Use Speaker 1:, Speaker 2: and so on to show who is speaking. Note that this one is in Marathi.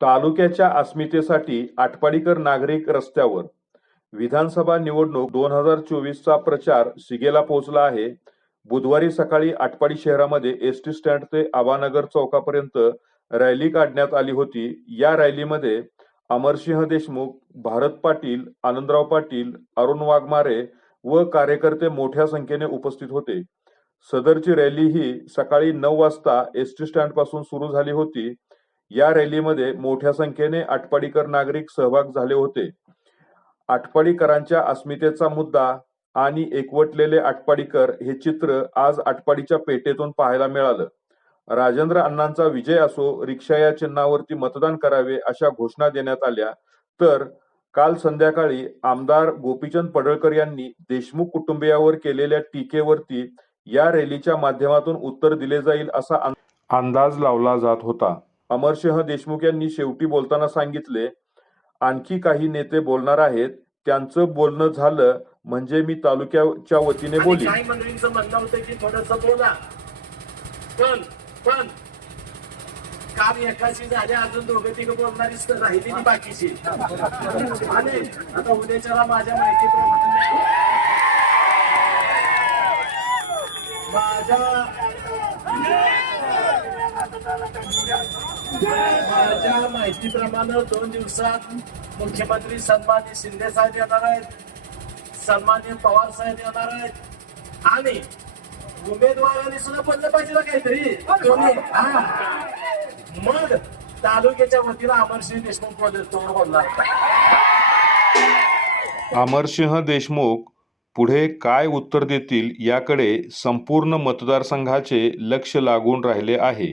Speaker 1: तालुक्याच्या अस्मितेसाठी आटपाडीकर नागरिक रस्त्यावर. विधानसभा निवडणूक दोन हजार चोवीसचा प्रचार शिगेला पोहोचला आहे. बुधवारी सकाळी आटपाडी शहरामध्ये एस टी स्टँड ते आबानगर चौकापर्यंत रॅली काढण्यात आली होती. या रॅलीमध्ये अमरसिंह देशमुख भारत पाटील आनंदराव पाटील अरुण वाघमारे व कार्यकर्ते मोठ्या संख्येने उपस्थित होते. सदरची रॅली ही सकाळी नऊ वाजता एस टी स्टँडपासून सुरू झाली होती. या रॅलीमध्ये मोठ्या संख्येने आटपाडीकर नागरिक सहभाग झाले होते. आटपाडीकरांच्या अस्मितेचा मुद्दा आणि एकवटलेले आटपाडीकर हे चित्र आज आटपाडीच्या पेटेतून पाहायला मिळालं. राजेंद्र अण्णांचा विजय असो रिक्षा या चिन्हावरती मतदान करावे अशा घोषणा देण्यात आल्या. तर काल संध्याकाळी आमदार गोपीचंद पडळकर यांनी देशमुख कुटुंबियावर केलेल्या टीकेवरती या रॅलीच्या माध्यमातून उत्तर दिले जाईल असा अंदाज लावला जात होता. अमरसिंह देशमुख यांनी शेवटी बोलताना सांगितले आणखी काही नेते बोलणार आहेत. त्यांचं बोलणं झालं म्हणजे मी तालुक्याच्या वतीने बोली
Speaker 2: काही मंडळींचं म्हणणं होतं की थोडस बोला. पण पण काल एकाशी झाले अजून दोघं तिघं बोलणारीच तर राहिली ती बाकीची. आणि आता उद्याच्याला माझ्या माहितीप्रमाणे माझ्या माझ्या माहितीप्रमाणे दोन दिवसात मुख्यमंत्री सन्मान्य शिंदे साहेब येणार आहेत सन्मान्य पवार साहेब येणार आहेत आणि उमेदवारांनी सुद्धा बोललं पाहिजे ना काहीतरी मग तालुक्याच्या वतीनं अमरसिंह देशमुख बोलले तोड बोलणार
Speaker 1: अमरसिंह देशमुख पुढे काय उत्तर देतील याकडे संपूर्ण मतदारसंघाचे लक्ष लागून राहिले आहे.